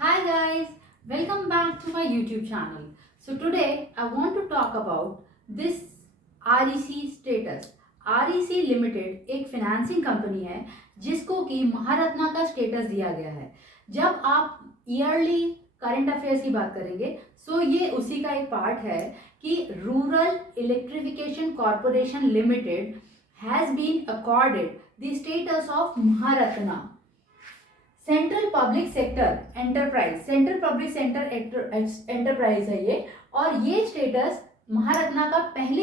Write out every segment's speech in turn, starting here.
Hi guys, welcome back to my YouTube channel. So today I want to talk about this REC status. REC limited एक financing company है जिसको कि महारत्ना का status दिया गया है. जब आप ईयरली करंट अफेयर्स की बात करेंगे सो ये उसी का एक पार्ट है कि rural electrification corporation limited has been accorded the status of Maharatna central public sector enterprise. Central public sector enterprise है ये, और ये स्टेटस महारत्ना का पहले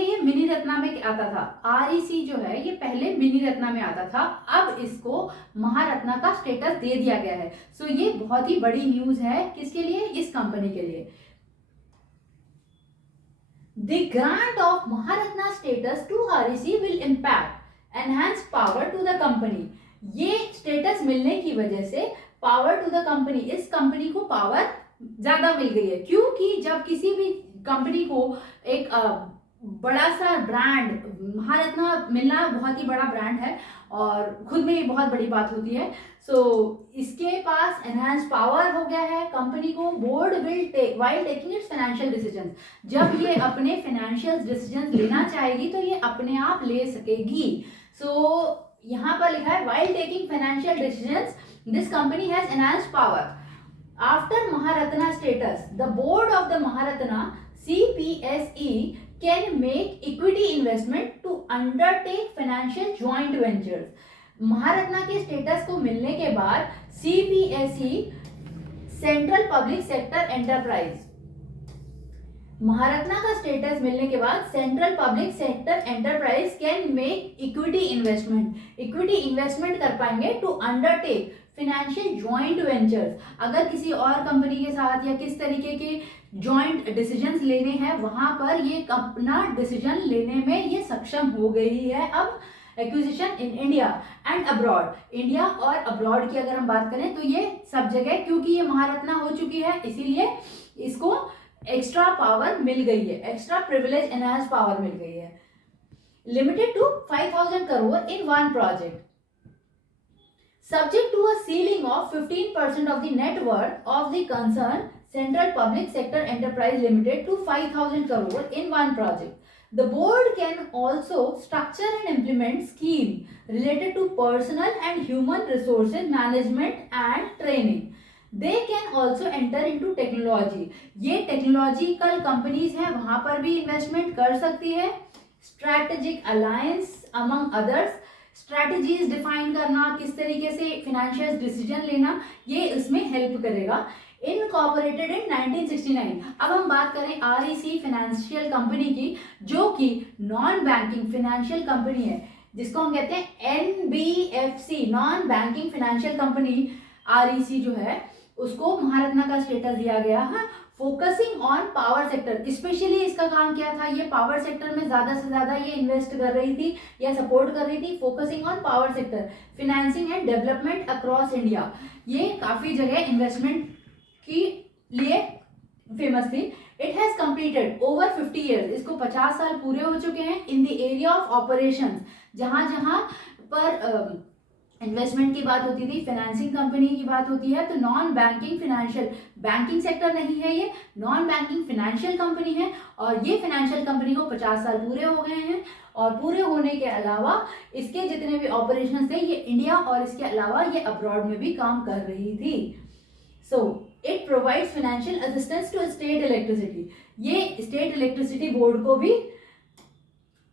ये मिनी रत्ना में आता था. आरईसी जो है ये पहले मिनी रत्ना में आता था, अब इसको महारत्ना का स्टेटस दे दिया गया है. सो ये बहुत ही बड़ी न्यूज है. किसके लिए? इस कंपनी के लिए. The grant of Maharatna status to REC will impact enhance power to the company. ये स्टेटस मिलने की वजह से पावर टू द कंपनी, इस कंपनी को पावर ज्यादा मिल गई है. क्योंकि जब किसी भी कंपनी को एक बड़ा सा ब्रांड महारत्ना मिलना बहुत ही बड़ा ब्रांड है और खुद में ये बहुत बड़ी बात होती है. सो इसके पास एनहांस पावर हो गया है कंपनी को. Board will take while taking its financial decisions. जब ये अपने फाइनेंशियल डिसीजंस लेना चाहेगी तो ये अपने आप ले सकेगी. सो यहाँ पर लिखा है while taking financial decisions this company has enhanced power. After Maharatna status the board of the Maharatna CPSE can make equity investment to undertake financial joint ventures. Maharatna के स्टेटस को मिलने के बाद CPSE central public sector enterprise, Maharatna का status मिलने के बाद central public sector enterprise can make equity investment कर पाएंगे to undertake financial joint ventures. अगर किसी और कंपनी के साथ या किस तरीके के जॉइंट डिसीजंस लेने हैं वहां पर ये अपना डिसीजन लेने में ये सक्षम हो गई है. अब acquisition in India and abroad, India और अब्रॉड की अगर हम बात करें तो ये सब जगह, क्योंकि ये महारत्ना हो चुकी है इसीलिए इसको एक्स्ट्रा पावर मिल गई है, एक्स्ट्रा प्रिविलेज एनहांस पावर मिल गई है. Limited to 5,000 crore in one project, subject to a ceiling of 15% of the net worth of the concerned Central Public Sector Enterprise Limited to 5,000 crore in one project. The board can also structure and implement scheme related to personal and human resources management and training. They can also enter into technology. ये technological companies हैं, वहां पर भी investment कर सकती है. Strategic alliance among others, strategies define करना, किस तरीके से फाइनेंशियल डिसीजन लेना, ये इसमें हेल्प करेगा. Incorporated in 1969. अब हम बात करें आरईसी फाइनेंशियल कंपनी की, जो कि नॉन बैंकिंग फाइनेंशियल कंपनी है, जिसको हम कहते हैं NBFC, non banking financial company. REC जो है उसको महारत्ना का स्टेटस दिया गया है. Focusing on power sector, specially इसका काम क्या था, ये पावर सेक्टर में ज्यादा से ज्यादा ये इन्वेस्ट कर रही थी या सपोर्ट कर रही थी. Focusing on power sector, financing and development across India, ये काफी जगह इन्वेस्टमेंट की लिए फेमस थी. It has completed over 50 years, इसको 50 साल पूरे हो चुके हैं. In the area of operations, जहां जहां पर इन्वेस्टमेंट की बात होती थी, फाइनेंसिंग कंपनी की बात होती है, तो non banking financial, banking sector नहीं है ये, नॉन बैंकिंग फाइनेंशियल कंपनी है. और ये फाइनेंशियल कंपनी को 50 साल पूरे हो गए हैं. और पूरे होने के अलावा इसके जितने भी ऑपरेशन थे ये इंडिया और इसके अलावा ये अब्रॉड में भी काम कर रही थी. So it provides financial assistance to state electricity, ये स्टेट इलेक्ट्रिसिटी बोर्ड को भी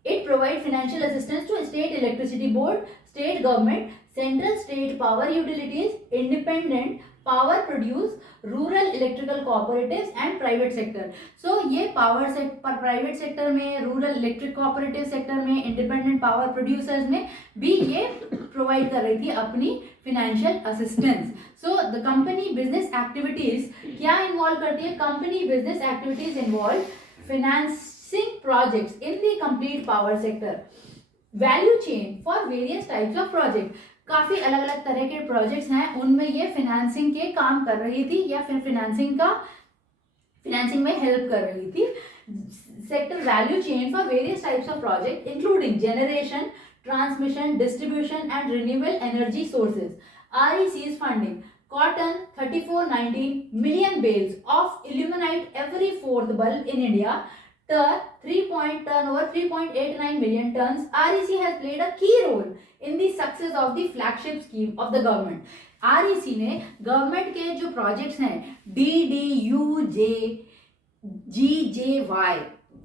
It provides financial assistance to state electricity board, state government, central state power utilities, independent power produce, rural electrical cooperatives and private sector. So ये power sector, private sector में, rural electric cooperative sector में, independent power producers में भी ये provide कर रही थी अपनी financial assistance. So the company business activities क्या involve करती है? Company business activities involve finance projects in the complete power sector, value chain for various types of project. काफी अलग अलग तरह के प्रोजेक्ट्स हैं, उनमें ये फाइनेंसिंग के काम कर रही थी या फिर फाइनेंसिंग में हेल्प कर रही थी. Sector value chain for various types of project including generation, transmission, distribution and renewable energy sources. REC's funding caught earn 3419 million bales of illuminate every fourth bulb in India. Turnover 3.89 million tons. REC has played a key role in the success of the flagship scheme of the government. REC ने government के जो projects हैं DDUJ, GJY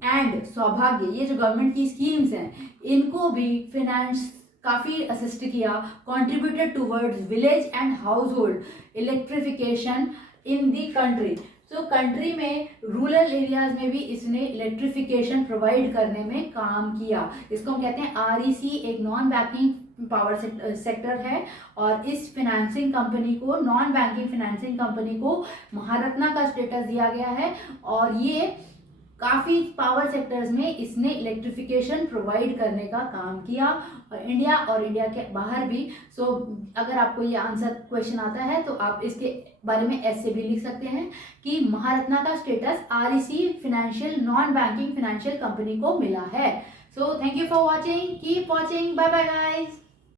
and सौभाग्य, ये जो government की schemes हैं इनको भी फिनेंस काफ़ी असिस्ट किया, contributed towards village and house hold electrification in the country. तो कंट्री में रूरल एरियाज में भी इसने इलेक्ट्रिफिकेशन प्रोवाइड करने में काम किया. इसको हम कहते हैं REC एक नॉन बैंकिंग पावर सेक्टर है और इस फाइनेंसिंग कंपनी को, नॉन बैंकिंग फाइनेंसिंग कंपनी को महारत्ना का स्टेटस दिया गया है और ये काफ़ी पावर सेक्टर्स में इसने इलेक्ट्रिफिकेशन प्रोवाइड करने का काम किया इंडिया और इंडिया के बाहर भी. सो अगर आपको ये आंसर क्वेश्चन आता है तो आप इसके बारे में ऐसे भी लिख सकते हैं कि महारत्ना का status REC financial non banking financial company को मिला है. So thank you for watching, keep watching, bye bye guys.